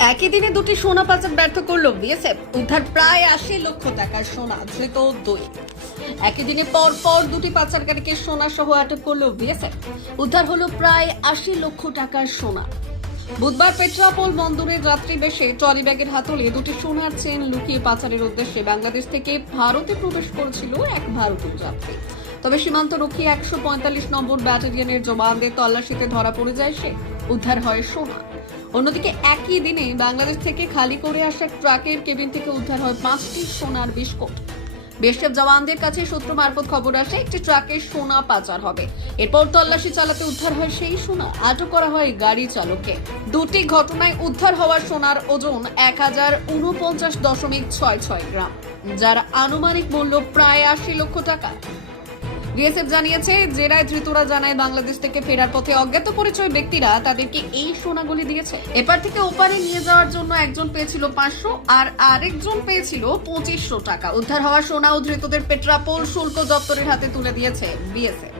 একই দিনে দুটি সোনা পাচার ব্যর্থ করল বিএসএফ। উদ্ধার প্রায় ৮০ লক্ষ টাকার সোনা, ধৃত ২। একই দিনে পর দুটি পাচারকারীকে সোনা সহ আটক করল বিএসএফ। উদ্ধার হলো প্রায় ৮০ লক্ষ টাকার সোনা। বুধবার পেট্রাপোল বন্দরের রাত্রি বেশে ট্রলি ব্যাগের হাতলে দুটি সোনার চেন লুকিয়ে পাচারের উদ্দেশ্যে বাংলাদেশ থেকে ভারতে প্রবেশ করেছিল এক ভারতীয় যাত্রী। তবে সীমান্ত রক্ষী ১৪৫ নম্বর ব্যাটালিয়নের জওয়ানদের তল্লাশিতে ধরা পড়ে যায় সে। উদ্ধার হয় সোনা। অন্যদিকে একই দিনে বাংলাদেশ থেকে খালি করে আসা ট্রাকের কেবিন থেকে উদ্ধার হয় ৫টি সোনার বিস্কুট। বিএসএফ জওয়ানদের কাছে সূত্র মারফত খবর আসে একটি ট্রাকে সোনা পাচার হবে। এরপর তল্লাশি চালাতে উদ্ধার হয় সেই সোনা। আটক করা হয় গাড়ি চালককে। দুটি ঘটনায় উদ্ধার হওয়া সোনার ওজন ১,০৪৯.৬৬ গ্রাম, যার আনুমানিক মূল্য প্রায় ৮০ লক্ষ টাকা। বিএসএফ জানিয়েছে, জেরায় ধৃতরা জানায় বাংলাদেশ থেকে ফেরার পথে অজ্ঞাত পরিচয় ব্যক্তিরা তাদেরকে এই সোনাগুলি দিয়েছে। এপার থেকে ওপারে নিয়ে যাওয়ার জন্য একজন পেয়েছিল ৫০০ আর আরেকজন পেয়েছিল ২৫০০ টাকা। উদ্ধার হওয়া সোনা ও ধৃতদের পেট্রাপোল শুল্ক দপ্তরের হাতে তুলে দিয়েছে বিএসএফ।